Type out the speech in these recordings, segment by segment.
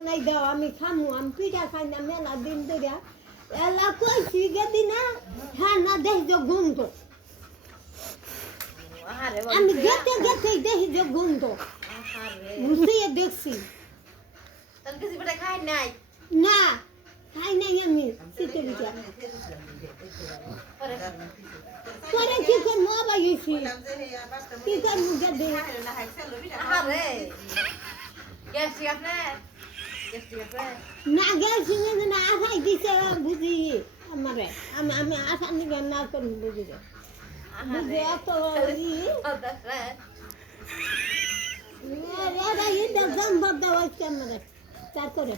নাই দাও আমি খামু আমি পিঠা খাই না মেলা দিন ধরে এলা কইছি গেদি না হ্যাঁ না দেখি যে গন্ধ আমি গেতে গেতে দেখি যে গন্ধ বুঝিয়ে দেখছি না খাই নাই আমি শীতের পিঠা পরে কি করে মবা গেছি কি করে গেদি না গেছি না আশাই দিছে বুঝি আমারে আমি আশা নিবে না করি বুঝি রে বুঝি এত এরা ইটা জম্বর দেওয়া হচ্ছে আমারে তারপরে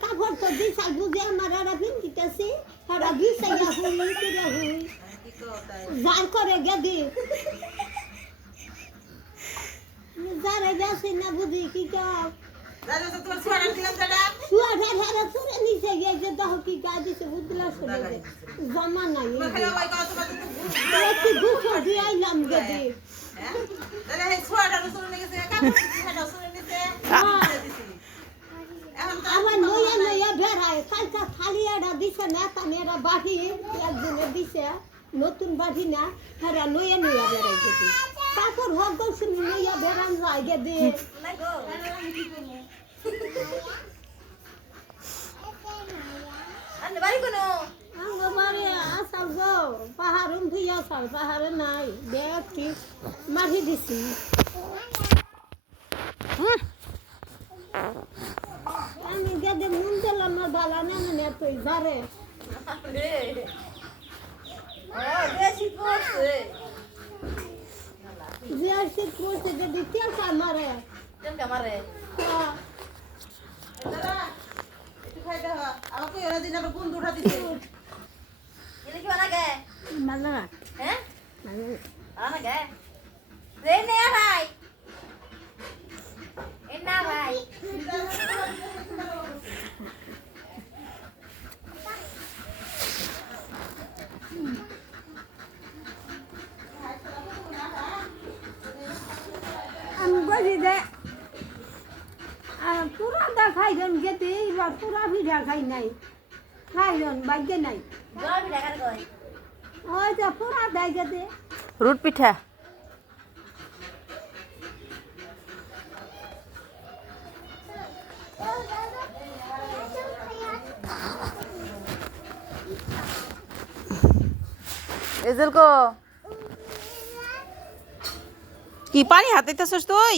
কাপড় তো দিশাই বুঝে আমার এরা পিন্দিতেছি এরা দিশাইয়া হুই করে হুই যার করে গেদি যারা যাচ্ছে না বুঝি কি কাজ নিচে গিয়ে দেহ কি কাজ দিছে বুঝলা জমা নাই দুশো দিয়ে আইলাম গেদি আমার নইয়া নইয়া বেড়ায় কালকা খালি এরা দিছে না তাহলে এরা বাড়ি একজনে দিছে নতুন বাড়ি না এরা নইয়া নইয়া বেড়াই গেদি তারপর হোক গেছিল নইয়া বেড়ান যায় গেদি পাহাড় ধুইয়া চাল পাহাড়ে নাই দেখ কি মারি দিছি আমি গেদে মন দিলাম না ভালো না মনে তুই ধারে যে শীত করছে যদি তেলকা মারে আমাকে এরা দিন আবার কোন দুটা দিছে এটা কি বানাগে বানা হ্যাঁ বানাগে রে নে ভাই এ না ভাই আমি বলি দে পুরা দা খাইজন গেতে এবার পুরা ভিড়া খাই নাই খাইজন বাজ্যে নাই ওই যে পুরা দেয় গেতে রুট পিঠা এজেল কো কি পানি হাতাইতেছস তুই?